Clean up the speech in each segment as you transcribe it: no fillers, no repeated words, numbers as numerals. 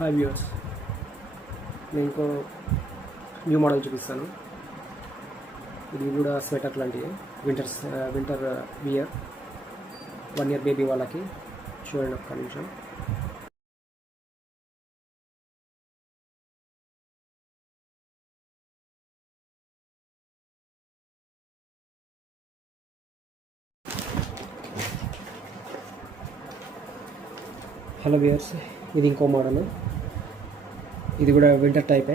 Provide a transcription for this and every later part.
Hi viewers, నేను ఇంకో new model చూపిస్తాను. ఇది కూడా స్వెటర్ లాంటిది, వింటర్ వియర్ 1 year బేబీ వాళ్ళకి. చూడండి ఒక్క నిమిషం. హలో వ్యూవర్స్, ఇది ఇంకో మోడల్. ఇది కూడా వింటర్ టైపే,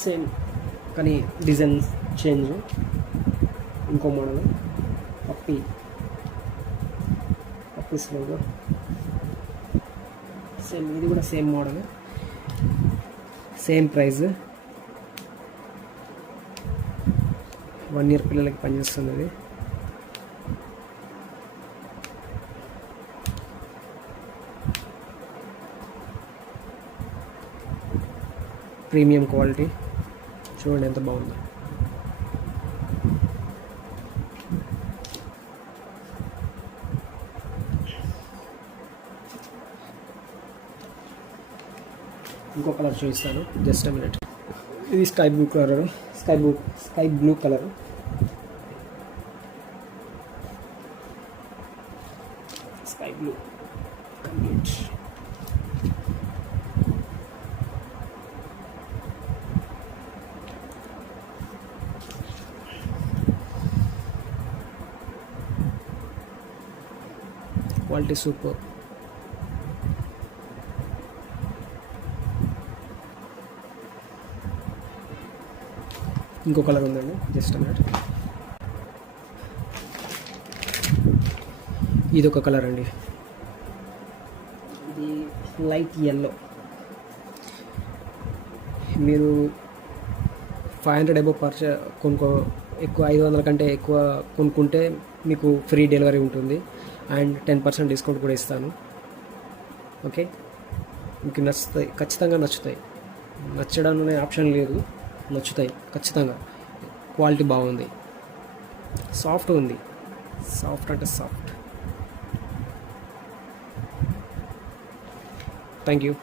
సేమ్ కానీ డిజైన్ చేంజ్. ఇంకో మోడల్ పప్పీస్లో సేమ్. ఇది కూడా సేమ్ మోడల్, సేమ్ ప్రైస్. 1 year పిల్లలకి పనిచేస్తుంది. ఇది ప్రీమియం క్వాలిటీ. చూడండి ఎంత బాగుందో. ఇంకో కలర్ చూపిస్తాను, జస్ట్ మినిట్. ఇది sky blue colour, sky blue colour. Sky blue complete. Quality super. ఇంకో కలర్ ఉందండి, జస్ట్ మినిట్. ఇది ఒక కలర్ అండి, ఇది లైట్ ఎల్లో. మీరు 500 అబోవ్ ఎక్కువ 500 కంటే ఎక్కువ కొనుక్కుంటే మీకు ఫ్రీ డెలివరీ ఉంటుంది అండ్ 10% డిస్కౌంట్ కూడా ఇస్తాను. ఓకే, మీకు నచ్చుతాయి, ఖచ్చితంగా నచ్చుతాయి. నచ్చడం అనే ఆప్షన్ లేదు, నచ్చుతాయి ఖచ్చితంగా. క్వాలిటీ బాగుంది, సాఫ్ట్ ఉంది. సాఫ్ట్ అంటే సాఫ్ట్. Thank you.